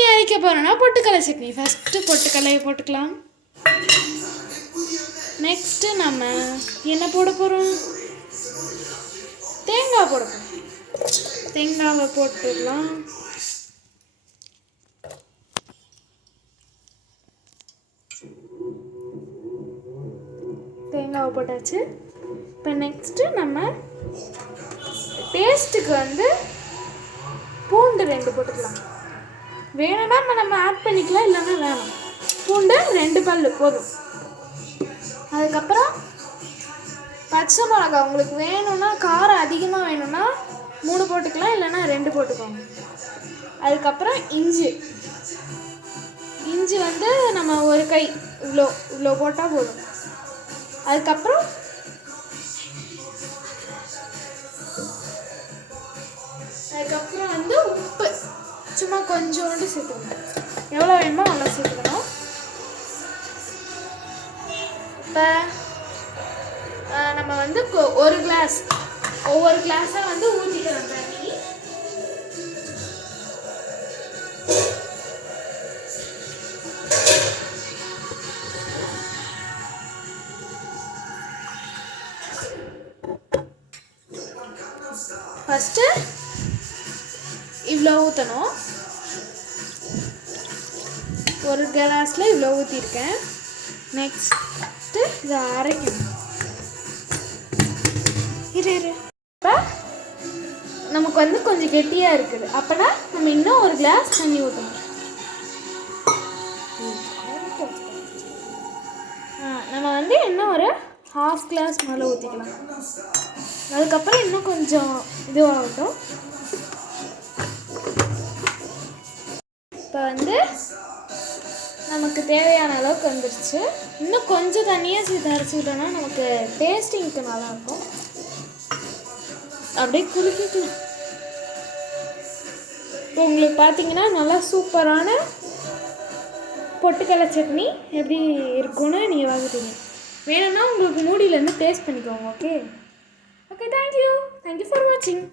சட்னி அரைக்க போகிறோன்னா பொட்டுக்கடலை சட்னி. ஃபஸ்ட்டு பொட்டுக்கடலையை போட்டுக்கலாம். நெக்ஸ்ட்டு நம்ம என்ன போட போகிறோம்? தேங்காய் போட போகிறோம். தேங்காவை போட்டுடலாம். தேங்காவை போட்டாச்சு. இப்போ நெக்ஸ்ட்டு நம்ம டேஸ்ட்டுக்கு வந்து பூண்டு 2 போட்டுக்கலாம். வேணும்னா நம்ம ஆட் பண்ணிக்கலாம், இல்லைன்னா வேணும். பூண்டு 2 பல் போதும். அதுக்கப்புறம் பச்சை மிளகா உங்களுக்கு வேணும்னா, காரம் அதிகமாக வேணும்னா 3 போட்டுக்கலாம், இல்லைன்னா 2 போட்டுக்கோங்க. அதுக்கப்புறம் இஞ்சி வந்து நம்ம ஒரு கை இவ்வளோ போட்டால் போதும். அதுக்கப்புறம் வந்து உப்பு சும்மா கொஞ்சோண்டு சேர்த்துக்கணும். எவ்வளோ வேணுமோ அவ்வளோ சேர்த்துக்கணும். இப்போ நம்ம வந்து ஒரு கிளாஸ், ஒவ்வொரு கிளாஸாக வந்து ஊற்றிக்கலாம் தண்ணி. ஃபஸ்ட்டு இவ்வளோ ஊற்றணும். ஒரு கிளாஸில் இவ்வளோ ஊற்றிருக்கேன். நெக்ஸ்ட்டு இதை அரைக்கணும். இப்போ நமக்கு வந்து கொஞ்சம் கெட்டியாக இருக்குது. அப்போனா நம்ம இன்னும் ஒரு கிளாஸ் தண்ணி ஊற்றணும். நம்ம வந்து இன்னும் ஒரு 1/2 கிளாஸ் மேலே ஊற்றிக்கலாம். அதுக்கப்புறம் இன்னும் கொஞ்சம் இதுவாகட்டும். இப்போ வந்து நமக்கு தேவையான அளவுக்கு வந்துடுச்சு. இன்னும் கொஞ்சம் தண்ணியாக சேர்த்து அரைச்சிக்கிட்டோன்னா நமக்கு டேஸ்டிங்க்கு நல்லாயிருக்கும். அப்படியே குலுக்கிக்கலாம். இப்போ உங்களுக்கு பார்த்தீங்கன்னா நல்லா சூப்பரான பொட்டுக்கடலை சட்னி எப்படி இருக்குன்னு நீங்கள் வாங்கிட்டீங்க. வேணும்னா உங்களுக்கு மூடியிலேருந்து டேஸ்ட் பண்ணிக்கோங்க. ஓகே, தேங்க்யூ ஃபார் வாட்சிங்.